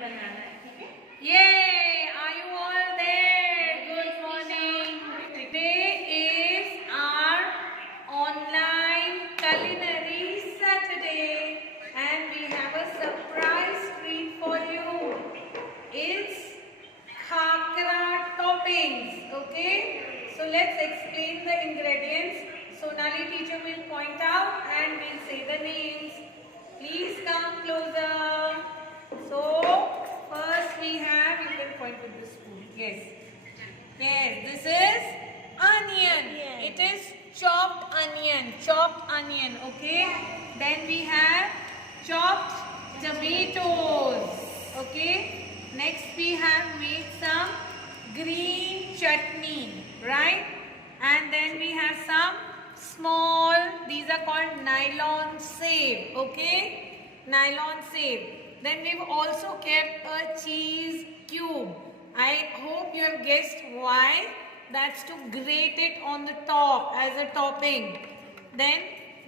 बनाना है, ठीक है? Yay! Are you all there? Good morning. Today is our online culinary Saturday and we have a surprise treat for you. It's khakra toppings. Okay? So let's explain the ingredients. Sonali teacher will point out and we'll say the names. Please come closer. So first we have, you can point with the spoon. Yes. Yes, this is onion. It is chopped onion. Okay. Then we have chopped tomatoes. Okay. Next we have made some green chutney, right? And then we have some small, these are called nylon save. Okay. Nylon save. Then we've also kept a cheese cube. I hope you have guessed why. That's to grate it on the top as a topping. Then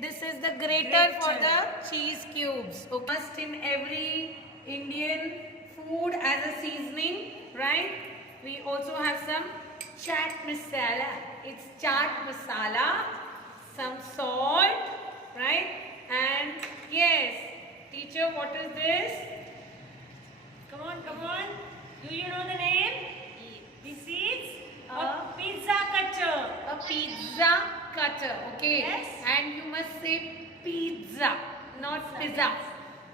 this is the grater for the cheese cubes. Okay. Must in every Indian food as a seasoning, right? We also have some chaat masala. It's chaat masala, some salt, right? And yes, teacher, what is this? Come on. Do you know the name? This is a pizza cutter. A pizza cutter, okay? Yes. And you must say pizza, not pizza.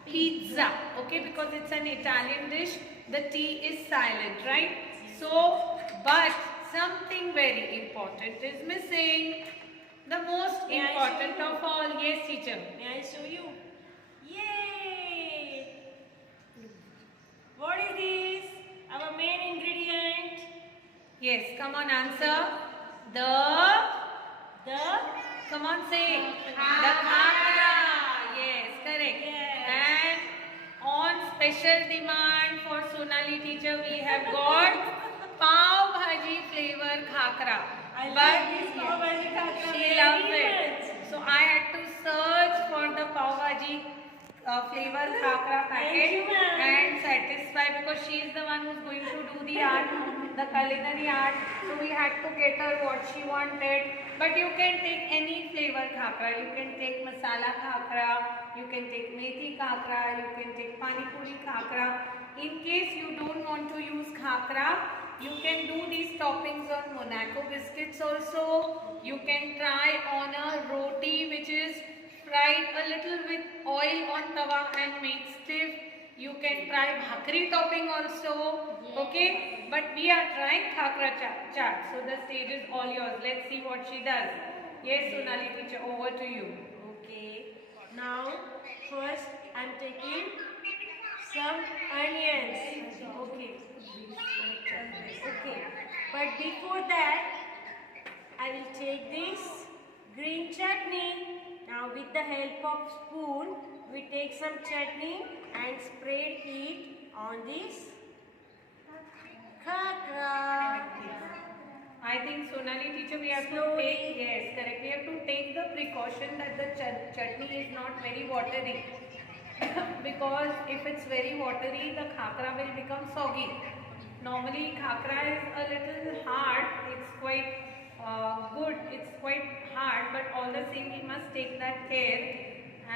Pizza, okay? Because it's an Italian dish, the T is silent, right? So, but something very important is missing. The most May I important show you? of all. Yes, teacher. May I show you? Yay! What is this? Our main ingredient. Yes, come on, answer. The, come on, say. The khakra. Yes, correct. Yes. And on special demand for Sonali teacher, we have got pav bhaji flavor khakra. I But love this pav bhaji khakra she very loves much. it. So I had to search for the pav bhaji flavor khakra packet Thank you, ma'am. and satisfy, because she is the one who's going to do the art, the culinary art. So we had to get her what she wanted. But you can take any flavor khakra. You can take masala khakra, you can take methi khakra, you can take pani puri khakra. In case you don't want to use khakra, you can do these toppings on Monaco biscuits also. You can try on a roti which is fried a little with oil on tawa and made stiff. You can try bhakri topping also. Okay, but we are trying khakra chaat. So the stage is all yours. Let's see what she does. Yes, Sonali teacher, over to you. Okay. Now, first I'm taking some onions. Okay. But before that, I will take this green chutney. Now, with the help of spoon, we take some chutney and spread it on this khakra. I think Sonali teacher, we have to Slowly. take, yes, correct. We have to take the precaution that the chutney is not very watery. Because if it's very watery, the khakra will become soggy. Normally, khakra is a little hard. It's quite good. It's quite hard, but all the same, we must take that care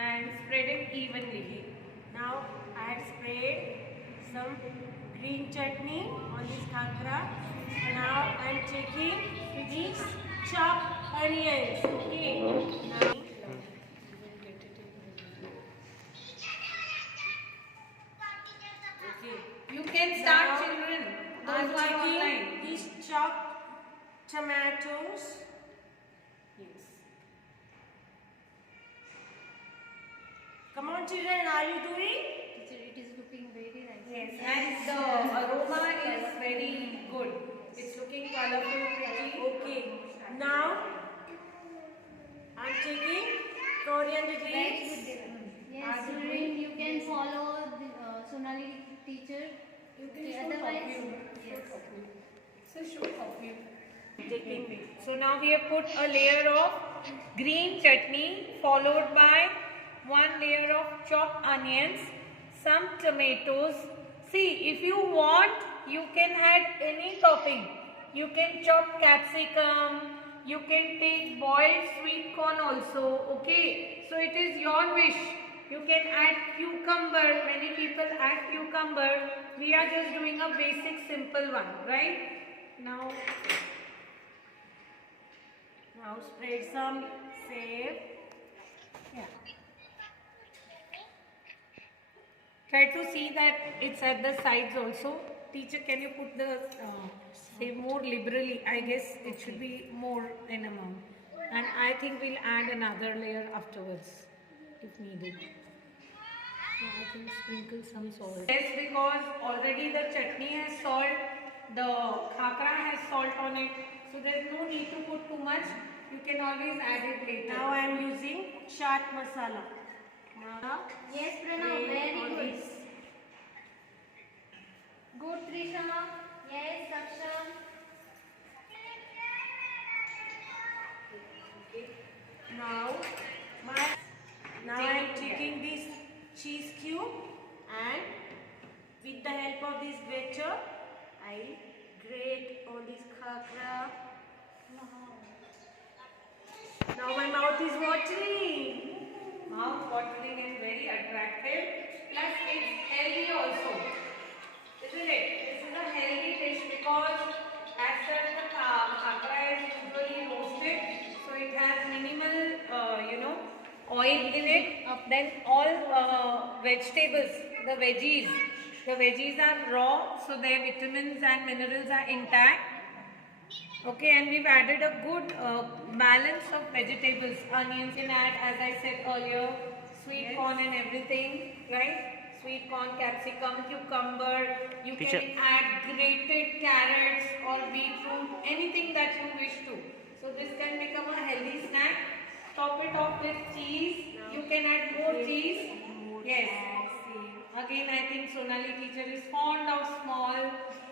and spread it evenly. Now, I have sprayed some green chutney on this khakra. Now, I am taking these chopped onions. Okay. Now, You can start, Now, children. I'm Those who are online. taking these chopped tomatoes. Yes. Come on, children, are you doing? Teacher, it is looking very nice. Yes, and the aroma is very good. It's looking colorful, pretty. Okay. Now, I'm taking coriander leaves. Yes, children, you can follow the Sonali teacher. Okay, otherwise, yes. So should help you. Taking So now we have put a layer of green chutney followed by one layer of chopped onions, some tomatoes, See, if you want, you can add any topping. You can chop capsicum, you can take boiled sweet corn also, okay? So it is your wish. You can add cucumber, many people add cucumber. We are just doing a basic simple one, right? Now spread some save. yeah. Try to see that it's at the sides also. Teacher, can you put the say more liberally? I guess it should be more in amount. And I think we'll add another layer afterwards if needed. I think sprinkle some salt. Yes, because already the chutney has salt, the khakra has salt on it. So there's no need to put too much. You can always add it later. Now I am using chaat masala. Now Yes, Pranav, spread very on good. this. Good, Trisha. Yes, Saksham. Now I am taking this cheese cube and with the help of this grater, I grate on this khakra. Now my mouth is watering. Mouth watering and very attractive. Plus it's healthy also. Isn't it? This is a healthy dish because as such the khakra is usually roasted. So it has minimal oil in it. Then all vegetables, the veggies are raw. So their vitamins and minerals are intact. Okay, and we've added a good balance of vegetables. Onions can add, as I said earlier, sweet corn and everything, right? Sweet corn, capsicum, cucumber. You can add grated carrots or beetroot, anything that you wish to. So this can become a healthy snack. Top it off with cheese. You can add more cheese. Yes. Again, I think Sonali teacher is fond of small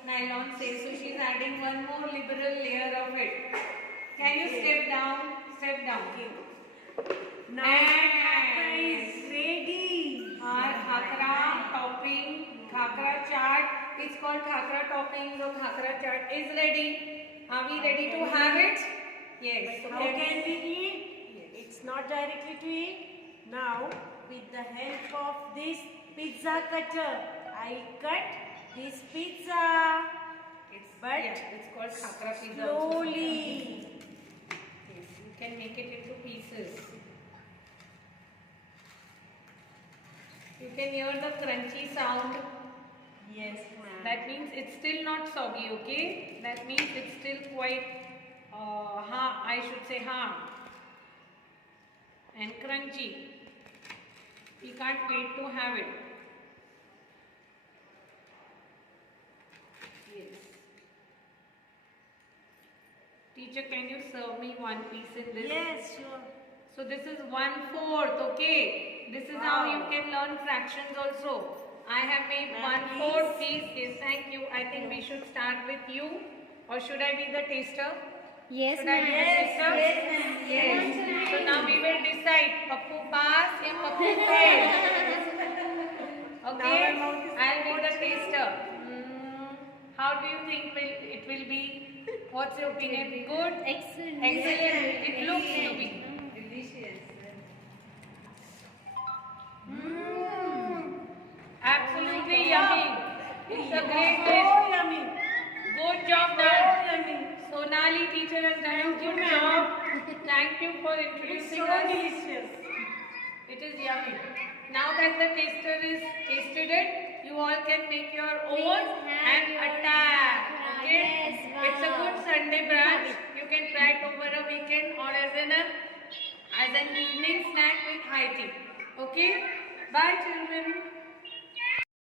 nylon sails, so she's adding one more liberal layer of it. Can you step down? Step down. Now khakra is ready. Our khakra topping, khakra chaat. It's called khakra topping. So khakra chaat is ready. Are we ready to have it? Yes. So How can we eat? It's not directly to eat. Now, with the help of this pizza cutter, I cut this pizza. It's called khakra pizza. also Slowly. Yes, you can make it into pieces. You can hear the crunchy sound. Yes, ma'am. That means it's still not soggy, okay? That means it's still quite, I should say hard and crunchy. We can't wait to have it. Yes. Teacher, can you serve me one piece in this? Yes, sure. So this is 1/4, okay? This is how you can learn fractions also. I have made Ma'am, 1/4 piece. Yes, thank you. I think we should start with you. Or should I be the taster? Yes, Should I be the taster? Yes. So now we will decide. Pappu pass or Pappu fail. Okay? I'll be the taster. How do you think it will be? What's your opinion? Good? Excellent. Excellent. It looks to be. Delicious. Absolutely yummy. It's a great Oh, dish. yummy. Good job Oh, done. yummy. Sonali teacher has done a good job. Thank you for It's introducing so us. delicious. It is yummy. Now that the taster is tasted it, you all can make your own have and your attack. own. Okay? Yes, It's a wow. good Sunday brunch. You can try it over a weekend or as an evening snack with high tea. Okay? Bye children.